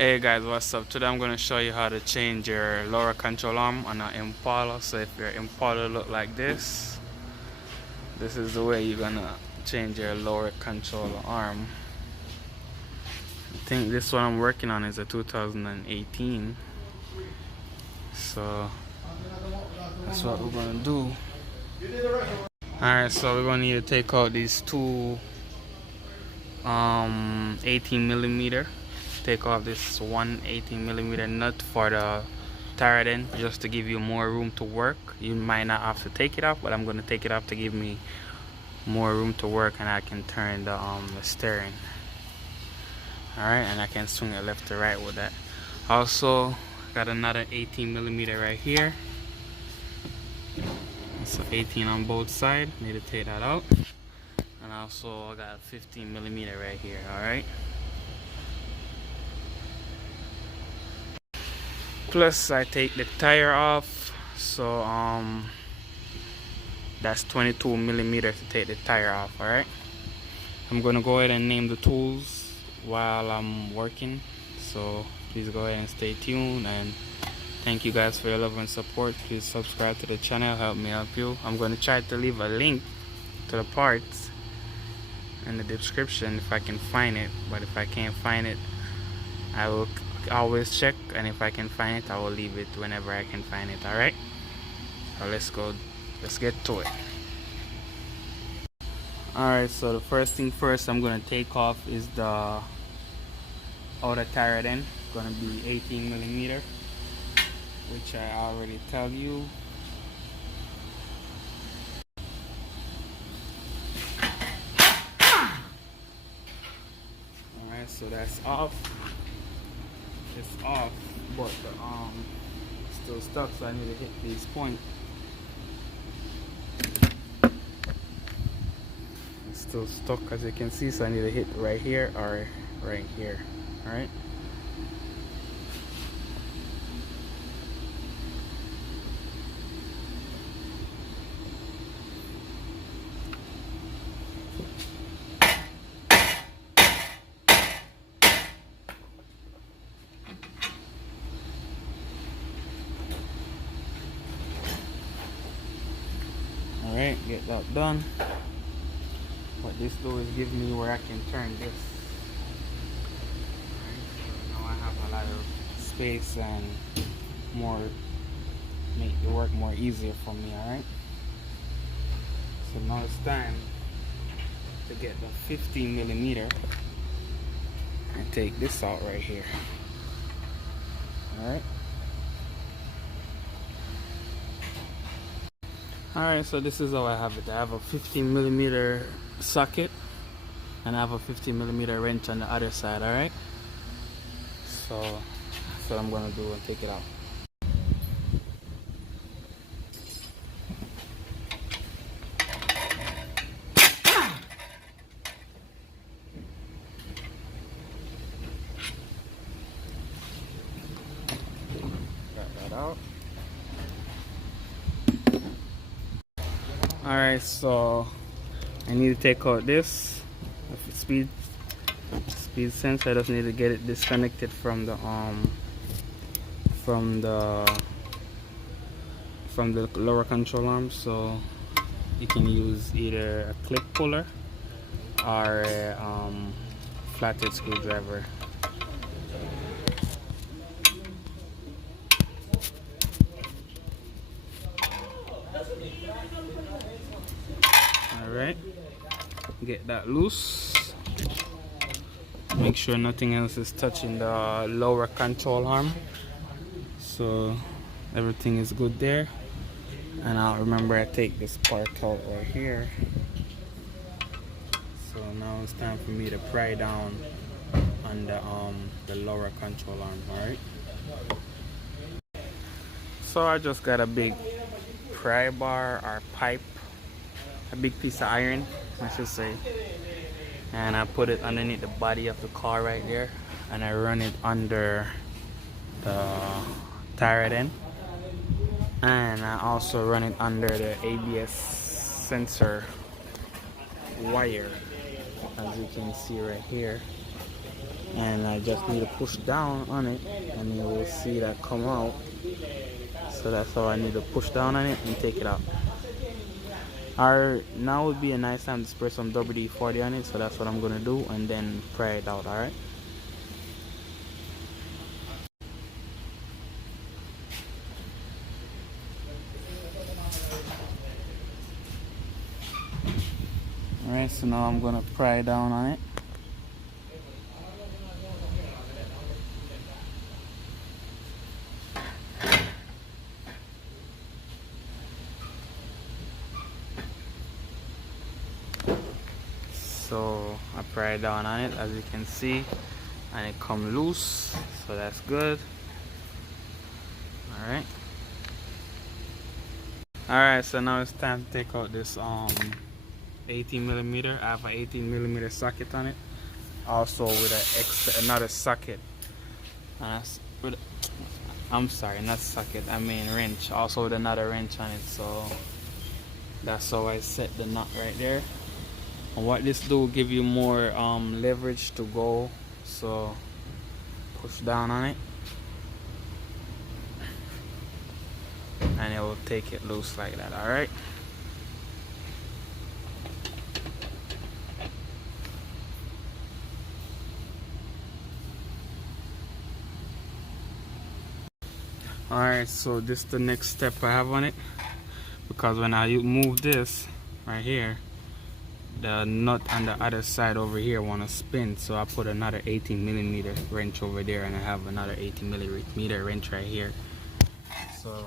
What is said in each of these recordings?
Hey guys, what's up? Today I'm going to show you how to change your lower control arm on an Impala. So if your Impala look like this is the way you're going to change your lower control arm. I think this one I'm working on is a 2018. So that's what we're going to do. Alright, so we're going to need to take out these two 18mm. Take off this one 18mm nut for the tire end, just to give you more room to work. You might not have to take it off, but I'm going to take it off to give me more room to work, and I can turn the steering. Alright, and I can swing it left to right with that. Also got another 18mm right here. So 18 on both sides. Need to take that out. And also I got a 15mm right here. Alright, plus I take the tire off, so that's 22mm to take the tire off. Alright, I'm gonna go ahead and name the tools while I'm working, so please go ahead and stay tuned, and thank you guys for your love and support. Please subscribe to the channel, help me help you. I'm gonna try to leave a link to the parts in the description if I can find it, but if I can't find it, I will always check, and if I can find it, I will leave it whenever I can find it. Alright, so let's get to it. Alright, so the first thing first I'm gonna take off is the outer tire end. Gonna be 18mm, which I already tell you. Alright, so that's off. It's off, but the still stuck, so I need to hit these points. It's still stuck, as you can see, so I need to hit right here or right here. Alright, alright, get that done. What this do is give me where I can turn this. Alright, so now I have a lot of space and make the work more easier for me. Alright, so now it's time to get the 15mm and take this out right here. Alright. Alright, so this is how I have it. I have a 15mm socket, and I have a 15mm wrench on the other side. Alright, so that's what I'm gonna do and take it out. Got that out. Alright, so I need to take out this speed sensor. I just need to get it disconnected from the lower control arm, so you can use either a clip puller or a flathead screwdriver. Alright, get that loose. Make sure nothing else is touching the lower control arm, so everything is good there. And I'll remember I take this part out right here. So now it's time for me to pry down on the lower control arm. Alright, so I just got a big pry bar or pipe, a big piece of iron I should say, and I put it underneath the body of the car right there, and I run it under the tire end, and I also run it under the ABS sensor wire, as you can see right here. and I just need to push down on it and you will see that come out. So that's how I need to push down on it and take it out. Alright, now would be a nice time to spray some WD-40 on it, so that's what I'm gonna do and then pry it out. Alright. Alright, so now I'm gonna pry down on it. So I pry down on it, as you can see, and it come loose, so that's good. Alright, so now it's time to take out this 18mm. I have an 18mm socket on it, also with another socket. I'm sorry, not socket, I mean wrench, also with another wrench on it. So that's how I set the nut right there. And what this do, give you more leverage to go. So push down on it and it will take it loose like that. Alright. Alright, so this is the next step I have on it, because when I move this right here, the nut on the other side over here want to spin, so I put another 18mm wrench over there, and I have another 18mm wrench right here. So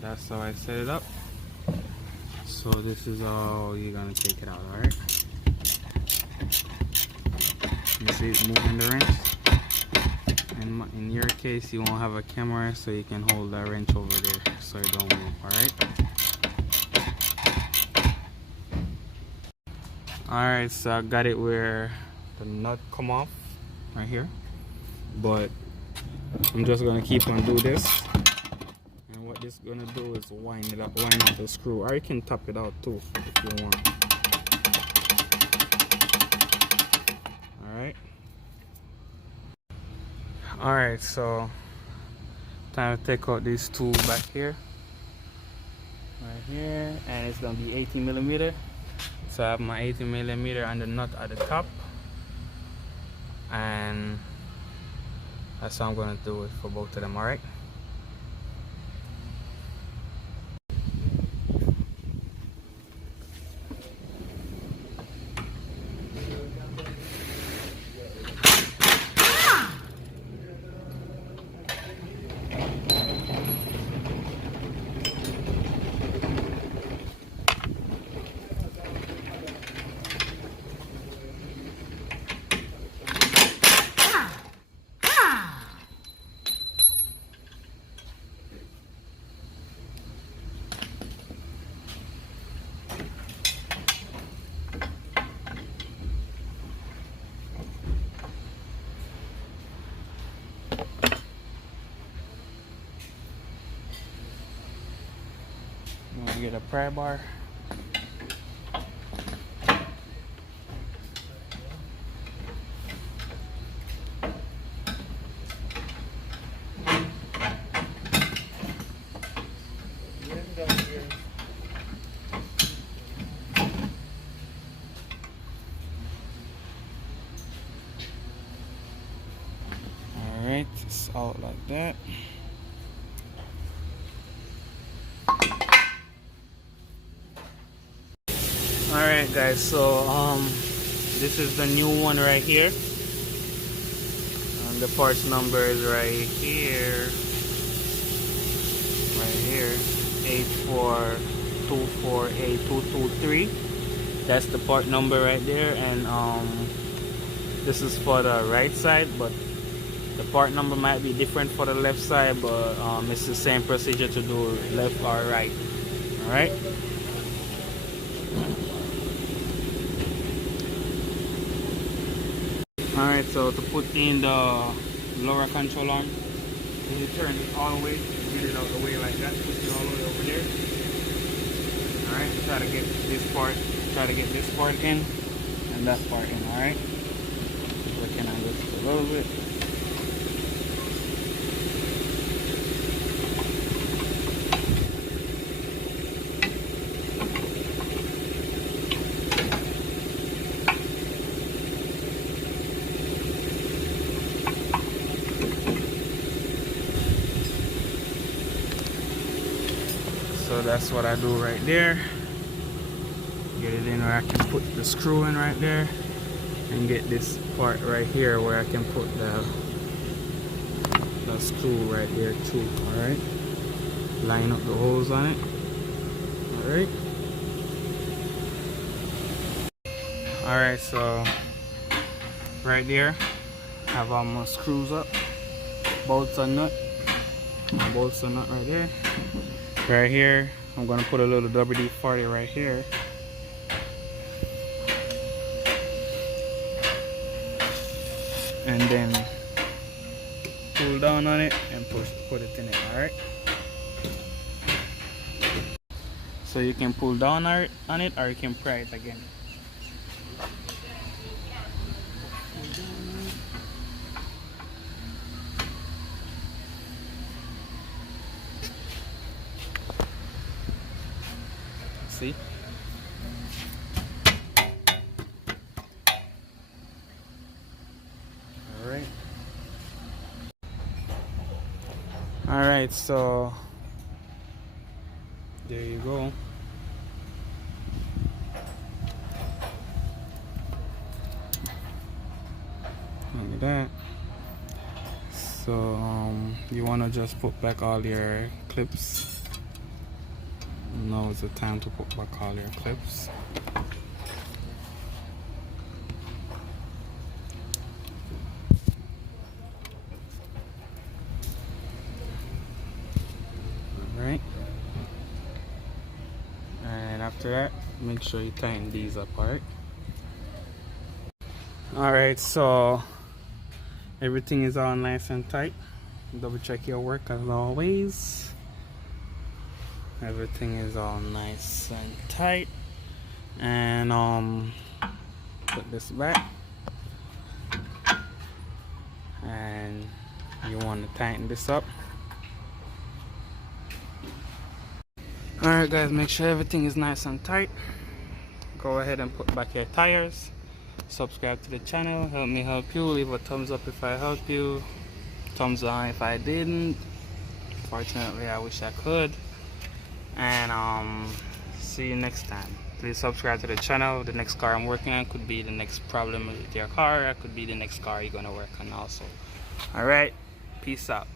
that's how I set it up. So this is how you're gonna take it out. Alright, you see it moving the wrench. In your case, you won't have a camera, so you can hold that wrench over there so it don't move. Alright, so I got it where the nut come off right here, but I'm just gonna keep on do this, and what this is gonna do is wind it up, wind out the screw, or you can top it out too if you want. Alright, so time to take out these two back here, right here, and it's gonna be 18mm. So I have my 18mm and the nut at the top, and that's how I'm gonna do it for both of them. Alright. I'm gonna get a pry bar. Alright, it's out like that. Alright guys, so this is the new one right here, and the parts number is right here, 842482223. That's the part number right there, and this is for the right side, but the part number might be different for the left side, but it's the same procedure to do left or right. Alright. Alright, so to put in the lower control arm, you turn it all the way, get it out the way like that, push it all the way over there. Alright, try to get this part in and that part in. Alright, we're can adjust it a little bit. So that's what I do right there. Get it in where I can put the screw in right there, and get this part right here where I can put the screw right there too. Alright, line up the holes on it. Alright, alright, so right there I have all my screws up, bolts and nut. My bolts and nut right there. Right here I'm gonna put a little WD-40 right here. And then pull down on it and put it in it. Alright, so you can pull down on it, or you can pry it again. See? Alright. Alright, so there you go. Look at that. So you want to just put back all your clips. Now is the time to put back all your clips. Alright, and after that, make sure you tighten these up. Alright, so everything is all nice and tight. Double check your work as always. Everything is all nice and tight. And put this back, and you want to tighten this up. Alright guys, make sure everything is nice and tight. Go ahead and put back your tires. Subscribe to the channel, help me help you. Leave a thumbs up if I help you, thumbs down if I didn't. Fortunately, I wish I could. And see you next time. Please subscribe to the channel. The next car I'm working on could be the next problem with your car. It could be the next car you're gonna work on also. Alright, peace out.